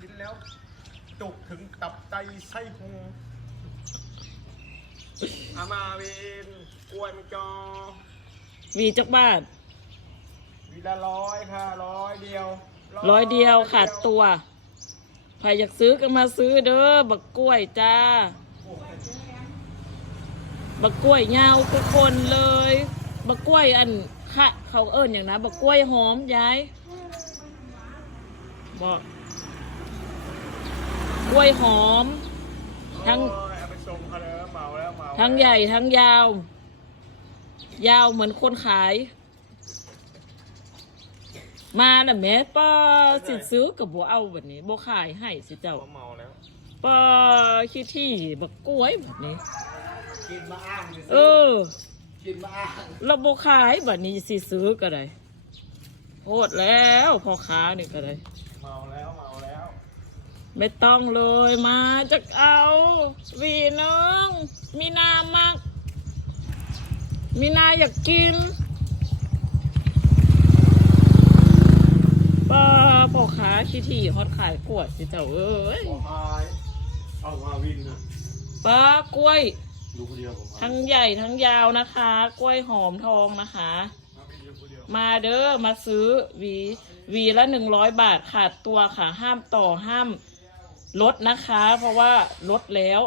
กินแล้วจุกถึงตับไตไส้พุงอามาวินกวนจอวีจักบ้านวีละร้อยค่ะร้อยเดียวร้อยเดียวขาดตัวใครอยากซื้อก็มาซื้อเด้อบักกล้วยจ้า บักกล้วยเยาทุกคนเลย บักกล้วยอันค่ะเขาเอิญอย่างนะบักกล้วยหอมยาย กกล้วยหอม ทั้ง โอ้ยเอาไปส่งเขาเลยเมาแล้วเมาทั้งใหญ่ทั้งยาว ยาวเหมือนคนขาย มาน่ะแม่ป้าสิซื้อกับบัวเอาแบบนี้บัวขายให้สิเจ้าเขาเมาแล้วป้าขี้ที่บักกล้วยแบบนี้ กินมาอ้างเออ กินมาอ้างเราบัวขายแบบนี้สิซื้อก็ได้ โคตรแล้วพ่อค้านี่ก็ได้เมาแล้วเมาแล้ว ไม่ต้องเลยมาจะเอาวีน้อง มีนามักมีนาอยากกินป้าพ่อค้าขี้ที่ฮอดขายกวดสิเจ้าเอ้ยผมอายเอามาวินนะป้ากล้วยดูคนเดียวผมทั้งใหญ่ทั้งยาวนะคะ กล้วยหอมทองนะคะ มาเดียวมาเด้อมาซื้อหวีหวีละหนึ่งร้อยบาทขาดตัวค่ะห้ามต่อห้ามลดนะคะ เพราะว่าลดแล้ว